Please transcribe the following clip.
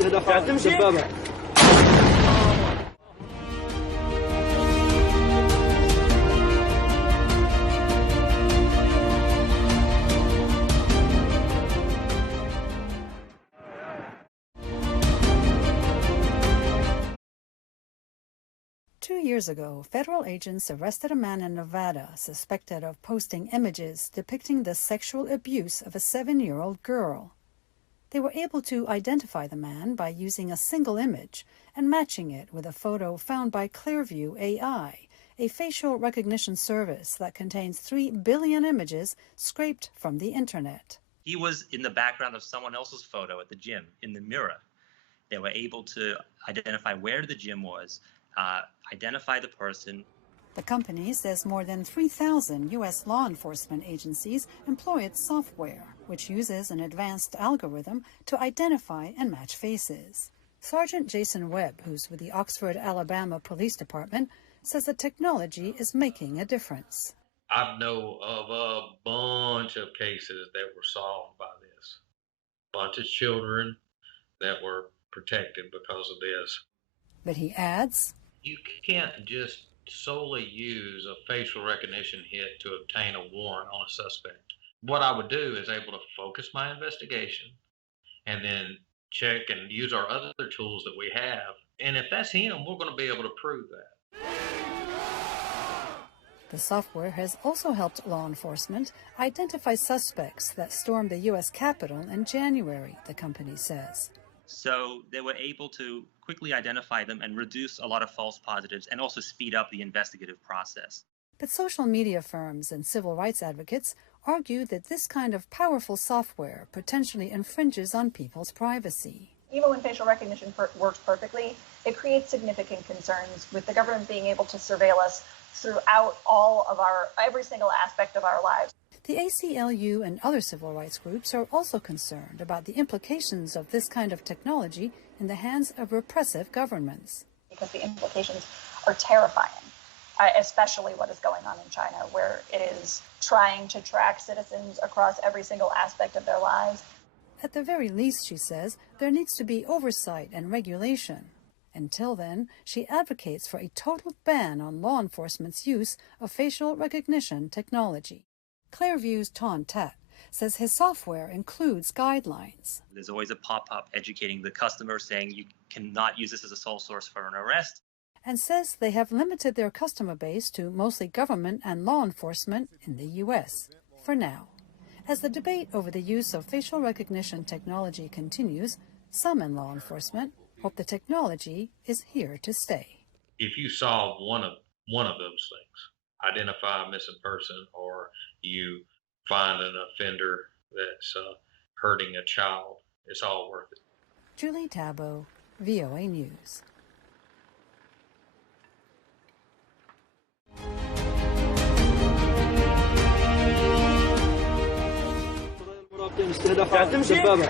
دبابة. 2 years ago, federal agents arrested a man in Nevada suspected of posting images depicting the sexual abuse of a 7-year-old girl. They were able to identify the man by using a single image and matching it with a photo found by Clearview AI, a facial recognition service that contains 3 billion images scraped from the internet. He was in the background of someone else's photo at the gym in the mirror. They were able to identify where the gym was, identify the person. The company says more than 3,000 U.S. law enforcement agencies employ its software, which uses an advanced algorithm to identify and match faces. Sergeant Jason Webb, who's with the Oxford, Alabama Police Department, says the technology is making a difference. I know of a bunch of cases that were solved by this. A bunch of children that were protected because of this. But he adds, you can't just solely use a facial recognition hit to obtain a warrant on a suspect. What I would do is able to focus my investigation and then check and use our other tools that we have. And if that's him, we're going to be able to prove that. The software has also helped law enforcement identify suspects that stormed the U.S. Capitol in January, the company says. So they were able to quickly identify them and reduce a lot of false positives and also speed up the investigative process. But social media firms and civil rights advocates argue that this kind of powerful software potentially infringes on people's privacy. Even when facial recognition works perfectly, it creates significant concerns with the government being able to surveil us throughout every single aspect of our lives. The ACLU and other civil rights groups are also concerned about the implications of this kind of technology in the hands of repressive governments. Because the implications are terrifying, especially what is going on in China, where it is trying to track citizens across every single aspect of their lives. At the very least, she says, there needs to be oversight and regulation. Until then, she advocates for a total ban on law enforcement's use of facial recognition technology. Clearview's Ton Tat says his software includes guidelines. There's always a pop-up educating the customer saying you cannot use this as a sole source for an arrest. And says they have limited their customer base to mostly government and law enforcement in the U.S. for now. As the debate over the use of facial recognition technology continues, some in law enforcement hope the technology is here to stay. If you solve one of those things, identify a missing person, or you find an offender that's hurting a child, it's all worth it. Julie Taboh, VOA News. استهداف دبابة.